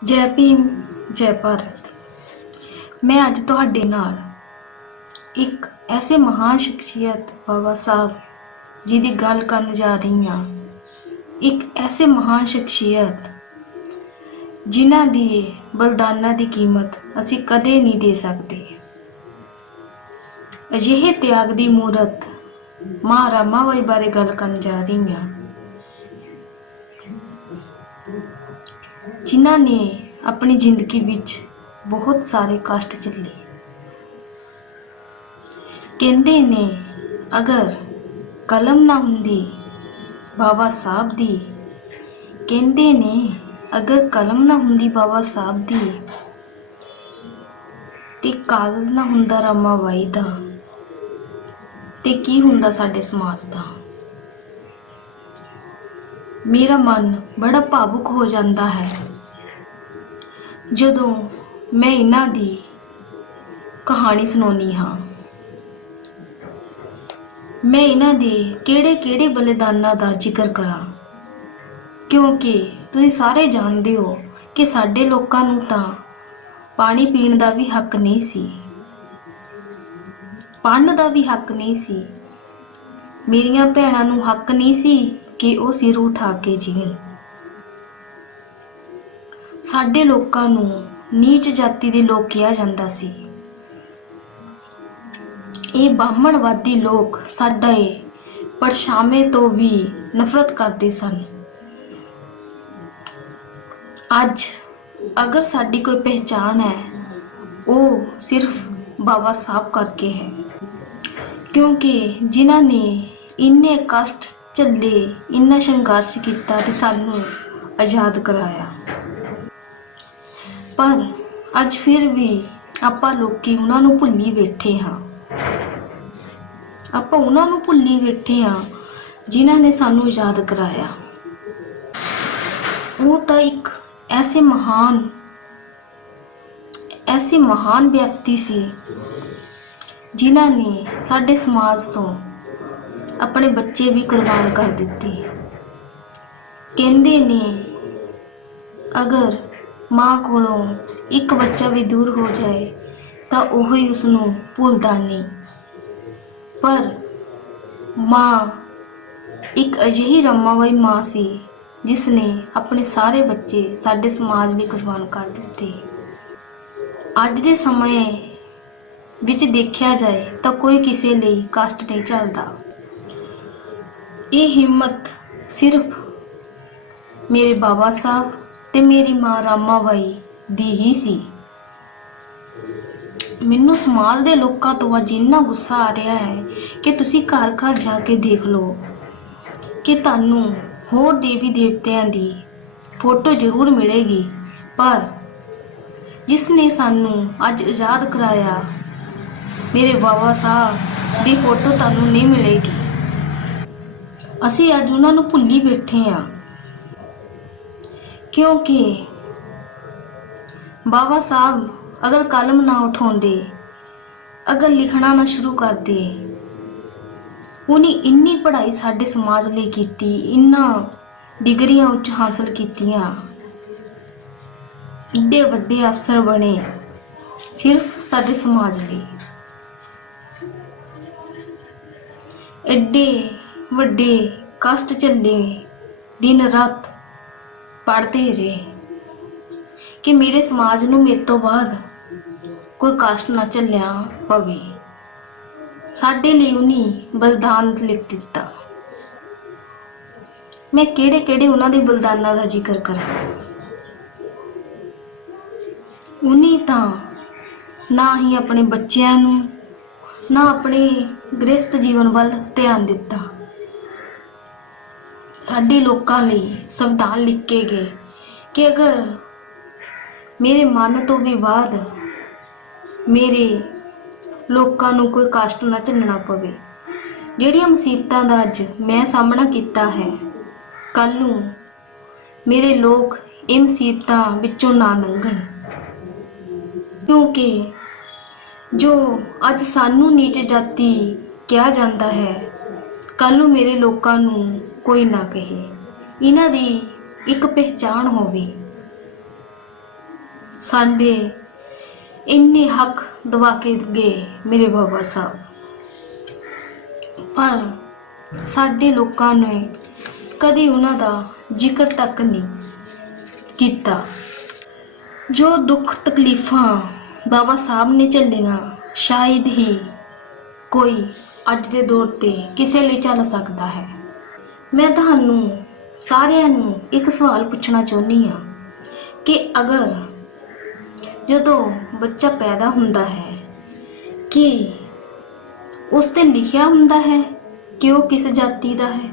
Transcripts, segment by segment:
जय भीम जय भारत। मैं अज तुहाडे नाल एक ऐसे महान शख्सियत बाबा साहब जी की गल करन जा रही हाँ। एक ऐसे महान शख्सियत जिन्हां दी बलिदानां दी कीमत असी कदे नहीं दे सकते। अजिहे त्याग दी मूरत मां रामाबाई बारे गल करन जा रही हाँ, जिन्हां ने अपनी जिंदगी विच बहुत सारे कष्ट झेले। कहंदे ने अगर कलम ना हुंदी बाबा साहब दी, कहंदे ने अगर कलम ना हुंदी बाबा साहब दी ते कागज़ ना हुंदा रामाबाई दा ते की हुंदा साडे समाज दा। मेरा मन बड़ा भावुक हो जाता है जदों मैं इन्हां दी कहानी सुनाउणी हाँ। मैं इन्हां दे किहड़े बलिदानां दा जिक्र करां, क्योंकि तुसीं सारे जानदे हो कि साडे लोकां नूं तां पानी पीण दा भी हक नहीं सी, पढ़न दा भी हक नहीं सी। मेरियां भैणां नूं हक नहीं सी कि वो सिर उठा के जीण। साडे लोकां नूं नीच जाति दे लोग कहा जांदा सी। ये ब्राह्मणवादी लोग साडे परछावें तो भी नफरत करते सन। अज अगर साडी कोई पहचान है वो सिर्फ बाबा साहब करके है, क्योंकि जिन्हां ने इन्ने कष्ट झल्ले, इन्ना संघर्ष किया ते सानू आज़ाद कराया। पर अज फिर भी आपां लोकी उन्हां नूं भुल्ली बैठे हाँ। आपां उन्हां नूं भुल्ली बैठे हाँ जिन्हां ने सानू आज़ाद कराया। वो तो एक ऐसे महान व्यक्ति सी जिन्हां ने साडे समाज तो अपने बच्चे भी कुर्बान कर दिते। कहंदे ने अगर माँ कोलों एक बच्चा भी दूर हो जाए तो वह ही उसनूं भुलदा नहीं, पर माँ एक अजिही रामाबाई माँ सी जिसने अपने सारे बच्चे साडे समाज लिए कुर्बान कर दिते। अज दे समय विच देखा जाए तो कोई किसी लिए कष्ट नहीं झलदा। ये हिम्मत सिर्फ मेरे बाबा साहब ते मेरी माँ रामाबाई दी ही सी। मैनू समाज दे लोकां तो अज इन्ना गुस्सा आ रहा है कि तुसी घर घर जाके देख लो कि तुहानू होर देवी देवतियां दी फोटो जरूर मिलेगी, पर जिसने सानू अज आज़ाद कराया मेरे बाबा साहब दी फोटो तुहानू नहीं मिलेगी। असी अज उन्हां नू भुल्ली बैठे हाँ, क्योंकि बाबा साहब अगर कलम ना उठाते, अगर लिखना ना शुरू करते, उन्हें इन्नी पढ़ाई साडे समाज लिए कीती, इन्ना डिग्रियां उच्च हासिल कीतियां, इड्डे वड्डे अफसर बने सिर्फ साडे समाज लिए। एड्डे वड्डे कष्ट झल्ले, दिन रात पढ़ते रहे कि मेरे समाज नूं मेरे तो बाद कोई कष्ट ना झल्लिया पवे। साडे लिए उन्हीं बलिदान लिख दिता। मैं किहड़े उन्हां दे बलिदानां दा जिक्र करां। उन्हीं तां ना ही अपने बच्चिआं नूं ना अपने गृहस्थ जीवन वल ध्यान दिता। साडे लोकां लई संविधान लिख के गए कि अगर मेरे मन तो भी बाद मेरे लोकां नूं कोई कष्ट ना झलना पवे। जिहड़ियां मुसीबतां दा अज मैं सामना किया है, कल नूं मेरे लोग इन मुसीबतां विचों ना लंघण, क्योंकि जो अज सानू नीच जाति कहा जाता है, कल नूं मेरे लोकां नूं कोई ना कहे। इन्हां दी एक पहचान होवे। ਸਾਡੇ ਇੰਨੇ ਹੱਕ ਦਵਾ ਕੇ ਗਏ ਮੇਰੇ ਬਾਬਾ ਸਾਹਿਬ, ਪਰ ਸਾਡੇ ਲੋਕਾਂ ਨੇ ਕਦੀ ਉਹਨਾਂ ਦਾ ਜ਼ਿਕਰ ਤੱਕ ਨਹੀਂ ਕੀਤਾ। ਜੋ ਦੁੱਖ ਤਕਲੀਫਾਂ ਬਾਬਾ ਸਾਹਿਬ ਨੇ ਝੱਲੀਆਂ, ਸ਼ਾਇਦ ਹੀ ਕੋਈ ਅੱਜ ਦੇ ਦੌਰ ਤੇ ਕਿਸੇ ਲਈ ਚੱਲ ਸਕਦਾ ਹੈ। ਮੈਂ ਤੁਹਾਨੂੰ ਸਾਰਿਆਂ ਨੂੰ ਇੱਕ ਸਵਾਲ ਪੁੱਛਣਾ ਚਾਹੁੰਦੀ ਹਾਂ ਕਿ ਅਗਰ ਜਦੋਂ ਬੱਚਾ ਪੈਦਾ ਹੁੰਦਾ ਹੈ, ਕਿ ਉਸ 'ਤੇ ਲਿਖਿਆ ਹੁੰਦਾ ਹੈ ਕਿ ਉਹ ਕਿਸ ਜਾਤੀ ਦਾ ਹੈ,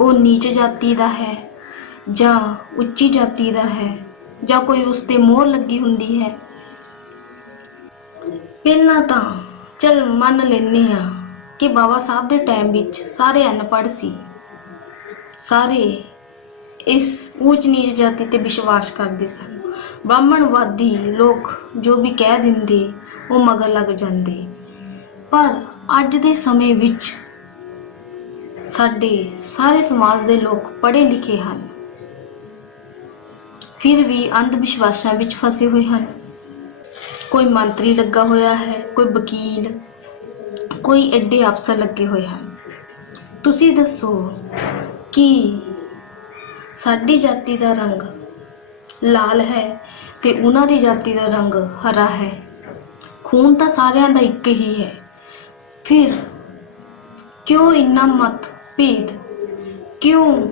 ਉਹ ਨੀਚ ਜਾਤੀ ਦਾ ਹੈ ਜਾਂ ਉੱਚੀ ਜਾਤੀ ਦਾ ਹੈ, ਜਾਂ ਕੋਈ ਉਸ 'ਤੇ ਮੋਹਰ ਲੱਗੀ ਹੁੰਦੀ ਹੈ? ਪਹਿਲਾਂ ਤਾਂ ਚਲ ਮੰਨ ਲੈਂਦੇ ਹਾਂ ਕਿ ਬਾਬਾ ਸਾਹਿਬ ਦੇ ਟਾਈਮ ਵਿੱਚ ਸਾਰੇ ਅਨਪੜ੍ਹ ਸੀ, ਸਾਰੇ ਇਸ ਊਚ ਨੀਚ ਜਾਤੀ ਤੇ ਵਿਸ਼ਵਾਸ ਕਰਦੇ ਸਨ। ਬ੍ਰਾਹਮਣਵਾਦੀ ਲੋਕ ਜੋ ਵੀ ਕਹਿ ਦਿੰਦੇ ਉਹ ਮਗਰ ਲੱਗ ਜਾਂਦੇ। ਪਰ ਅੱਜ ਦੇ ਸਮੇਂ ਵਿੱਚ ਸਾਡੇ ਸਾਰੇ ਸਮਾਜ ਦੇ ਲੋਕ ਪੜ੍ਹੇ ਲਿਖੇ ਹਨ, ਫਿਰ ਵੀ ਅੰਧ ਵਿਸ਼ਵਾਸਾਂ ਵਿੱਚ ਫਸੇ ਹੋਏ ਹਨ। ਕੋਈ ਮੰਤਰੀ ਲੱਗਾ ਹੋਇਆ ਹੈ, ਕੋਈ ਵਕੀਲ, ਕੋਈ ਐਡੇ ਅਫਸਰ ਲੱਗੇ ਹੋਏ ਹਨ। ਤੁਸੀਂ ਦੱਸੋ ਕਿ ਸਾਡੀ ਜਾਤੀ ਦਾ ਰੰਗ ਲਾਲ ਹੈ ਤੇ ਉਹਨਾਂ ਦੀ ਜਾਤੀ ਦਾ ਰੰਗ ਹਰਾ ਹੈ? ਖੂਨ ਤਾਂ ਸਾਰਿਆਂ ਦਾ ਇੱਕ ਹੀ ਹੈ, ਫਿਰ ਕਿਉਂ ਇੰਨਾ ਮਤ ਭੇਦ? ਕਿਉਂ?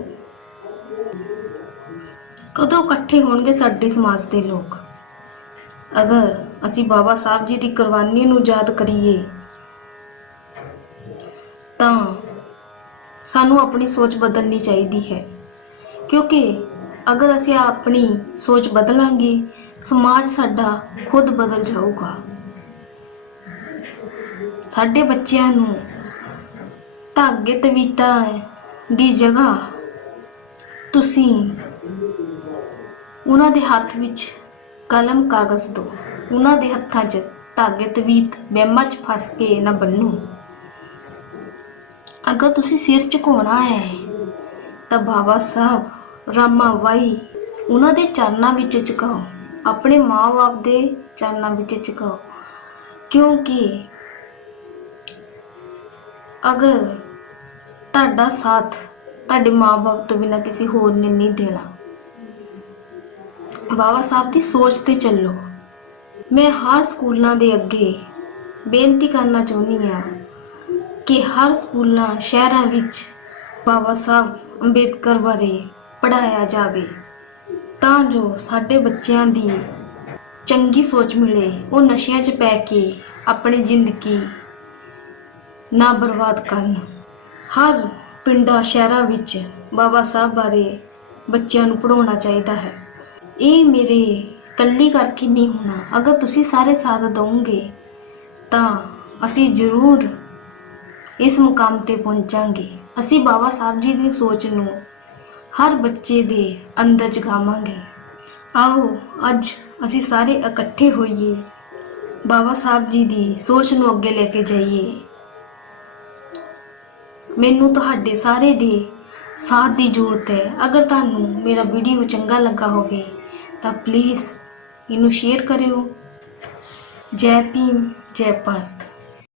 ਕਦੋਂ ਇਕੱਠੇ ਹੋਣਗੇ ਸਾਡੇ ਸਮਾਜ ਦੇ ਲੋਕ? ਅਗਰ ਅਸੀਂ ਬਾਬਾ ਸਾਹਿਬ ਜੀ ਦੀ ਕੁਰਬਾਨੀ ਨੂੰ ਯਾਦ ਕਰੀਏ ਤਾਂ ਸਾਨੂੰ ਆਪਣੀ ਸੋਚ ਬਦਲਣੀ ਚਾਹੀਦੀ ਹੈ, ਕਿਉਂਕਿ ਅਗਰ ਅਸੀਂ ਆਪਣੀ ਸੋਚ ਬਦਲਾਂਗੇ, ਸਮਾਜ ਸਾਡਾ ਖੁਦ ਬਦਲ ਜਾਊਗਾ। ਸਾਡੇ ਬੱਚਿਆਂ ਨੂੰ ਧਾਗੇ ਤਵੀਤਾਂ ਦੀ ਜਗ੍ਹਾ ਤੁਸੀਂ ਉਹਨਾਂ ਦੇ ਹੱਥ ਵਿੱਚ ਕਲਮ ਕਾਗਜ਼ ਦਿਓ। ਉਹਨਾਂ ਦੇ ਹੱਥਾਂ 'ਚ ਧਾਗੇ ਤਵੀਤ ਵਹਿਮਾਂ 'ਚ ਫਸ ਕੇ ਨਾ ਬੰਨੋ। ਅਗਰ ਤੁਸੀਂ ਸਿਰ ਝੁਕਾਉਣਾ ਹੈ ਤਾਂ ਬਾਬਾ ਸਾਹਿਬ ਰਾਮਾ ਬਾਈ ਉਹਨਾਂ ਦੇ ਚਰਨਾਂ ਵਿੱਚ ਝੁਕਾਓ, ਆਪਣੇ ਮਾਂ-ਬਾਪ ਦੇ ਚਰਨਾਂ ਵਿੱਚ ਝੁਕਾਓ, ਕਿਉਂਕਿ ਅਗਰ ਤੁਹਾਡਾ ਸਾਥ ਤੁਹਾਡੇ ਮਾਂ-ਬਾਪ ਤੋਂ ਬਿਨਾਂ ਕਿਸੇ ਹੋਰ ਨੇ ਨਹੀਂ ਦੇਣਾ। ਬਾਬਾ ਸਾਹਿਬ ਦੀ ਸੋਚ ਤੇ ਚੱਲੋ। ਮੈਂ ਹਰ ਸਕੂਲਾਂ ਦੇ ਅੱਗੇ ਬੇਨਤੀ ਕਰਨਾ ਚਾਹੁੰਦੀ ਹਾਂ ਕਿ ਹਰ ਸਕੂਲਾਂ ਸ਼ਹਿਰਾਂ ਵਿੱਚ ਬਾਬਾ ਸਾਹਿਬ ਅੰਬੇਦਕਰ ਬਾਰੇ ਪੜ੍ਹਾਇਆ ਜਾਵੇ, ਤਾਂ ਜੋ ਸਾਡੇ ਬੱਚਿਆਂ ਦੀ ਚੰਗੀ ਸੋਚ ਮਿਲੇ, ਉਹ ਨਸ਼ਿਆਂ 'ਚ ਪੈ ਕੇ ਆਪਣੀ ਜ਼ਿੰਦਗੀ ਨਾ ਬਰਬਾਦ ਕਰਨ। ਹਰ ਪਿੰਡਾਂ ਸ਼ਹਿਰਾਂ ਵਿੱਚ ਬਾਬਾ ਸਾਹਿਬ ਬਾਰੇ ਬੱਚਿਆਂ ਨੂੰ ਪੜ੍ਹਾਉਣਾ ਚਾਹੀਦਾ ਹੈ। ਇਹ ਮੇਰੇ ਇਕੱਲੀ ਕਰਕੇ ਨਹੀਂ ਹੋਣਾ। ਅਗਰ ਤੁਸੀਂ ਸਾਰੇ ਸਾਥ ਦਿਓਗੇ ਤਾਂ ਅਸੀਂ ਜ਼ਰੂਰ ਇਸ ਮੁਕਾਮ ਤੇ ਪਹੁੰਚਾਂਗੇ। ਅਸੀਂ ਬਾਬਾ ਸਾਹਿਬ ਜੀ ਦੀ ਸੋਚ ਨੂੰ ਹਰ ਬੱਚੇ ਦੇ ਅੰਦਰ ਜਗਾਵਾਂਗੇ। ਆਓ ਅੱਜ ਅਸੀਂ ਸਾਰੇ ਇਕੱਠੇ ਹੋਈਏ, ਬਾਬਾ ਸਾਹਿਬ ਜੀ ਦੀ ਸੋਚ ਨੂੰ ਅੱਗੇ ਲੈ ਕੇ ਜਾਈਏ। ਮੈਨੂੰ ਤੁਹਾਡੇ ਸਾਰੇ ਦੇ ਸਾਥ ਦੀ ਜ਼ਰੂਰਤ ਹੈ। ਅਗਰ ਤੁਹਾਨੂੰ ਮੇਰਾ ਵੀਡੀਓ ਚੰਗਾ ਲੱਗਾ ਹੋਵੇ ਤਾਂ ਪਲੀਜ਼ ਇਹਨੂੰ ਸ਼ੇਅਰ ਕਰਿਓ। ਜੈ ਭੀਮ, ਜੈ ਭਾਰਤ।